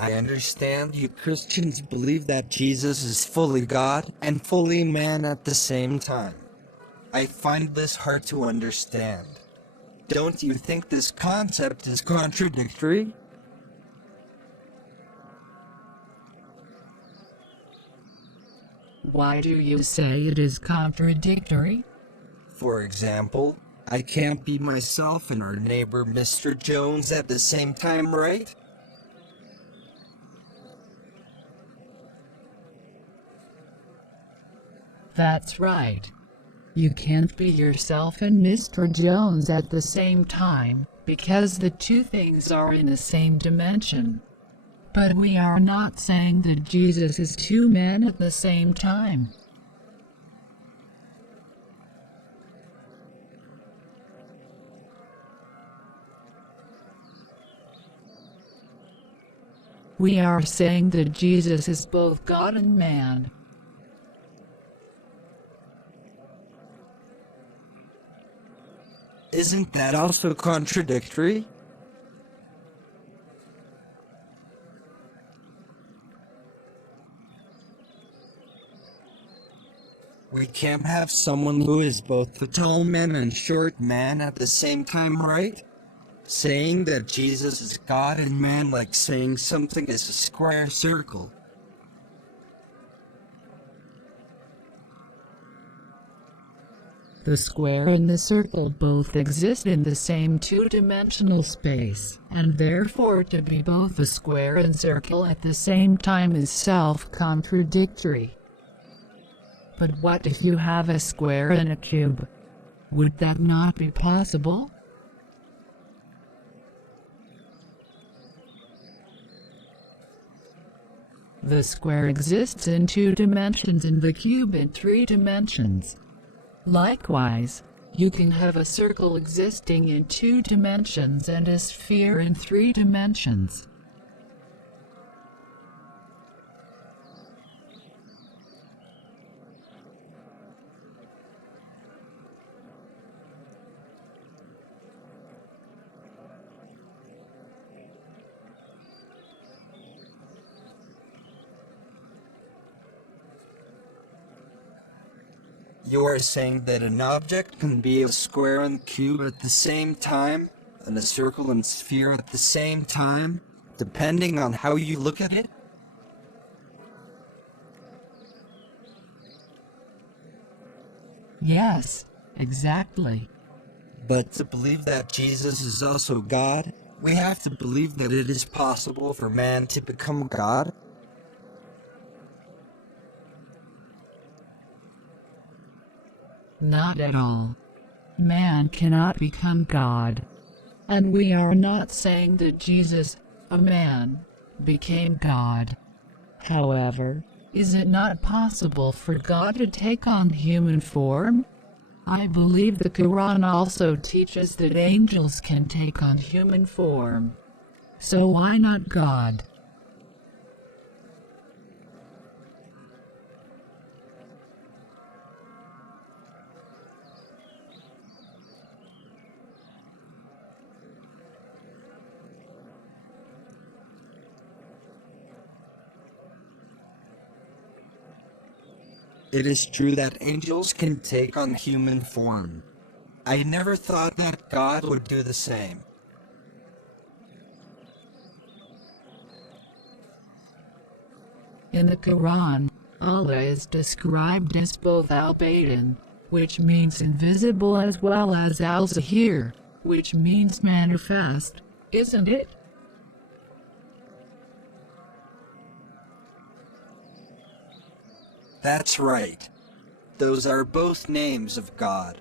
I understand you Christians believe that Jesus is fully God and fully man at the same time. I find this hard to understand. Don't you think this concept is contradictory? Why do you say it is contradictory? For example, I can't be myself and our neighbor Mr. Jones at the same time, right? That's right. You can't be yourself and Mr. Jones at the same time, because the two things are in the same dimension. But we are not saying that Jesus is two men at the same time. We are saying that Jesus is both God and man. Isn't that also contradictory? We can't have someone who is both the tall man and short man at the same time, right? Saying that Jesus is God and man like saying something is a square circle. The square and the circle both exist in the same two-dimensional space, and therefore to be both a square and circle at the same time is self-contradictory. But what if you have a square and a cube? Would that not be possible? The square exists in 2 dimensions and the cube in 3 dimensions. Likewise, you can have a circle existing in 2 dimensions and a sphere in 3 dimensions. You are saying that an object can be a square and cube at the same time, and a circle and sphere at the same time, depending on how you look at it? Yes, exactly. But to believe that Jesus is also God, we have to believe that it is possible for man to become God? Not at all. Man cannot become God. And we are not saying that Jesus, a man, became God. However, is it not possible for God to take on human form? I believe the Quran also teaches that angels can take on human form. So why not God? It is true that angels can take on human form. I never thought that God would do the same. In the Quran, Allah is described as both Al-Batin, which means invisible, as well as Al-Zahir, which means manifest, isn't it? That's right. Those are both names of God.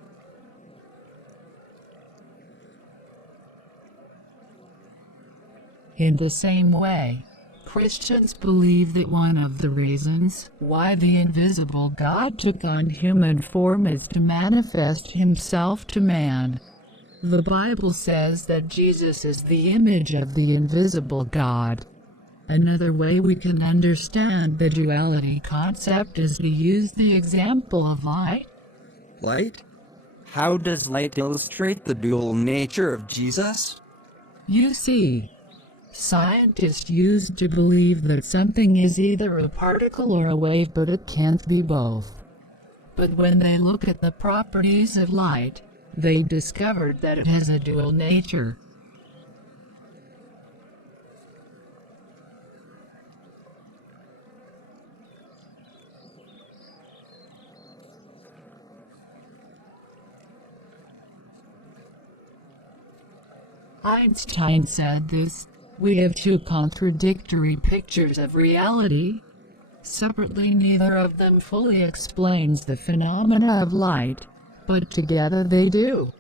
In the same way, Christians believe that one of the reasons why the invisible God took on human form is to manifest himself to man. The Bible says that Jesus is the image of the invisible God. Another way we can understand the duality concept is to use the example of light. Light? How does light illustrate the dual nature of Jesus? You see, Scientists used to believe that something is either a particle or a wave, but it can't be both. But when they look at the properties of light, they discovered that it has a dual nature. Einstein said this: "We have two contradictory pictures of reality. Separately, neither of them fully explains the phenomena of light, but together they do."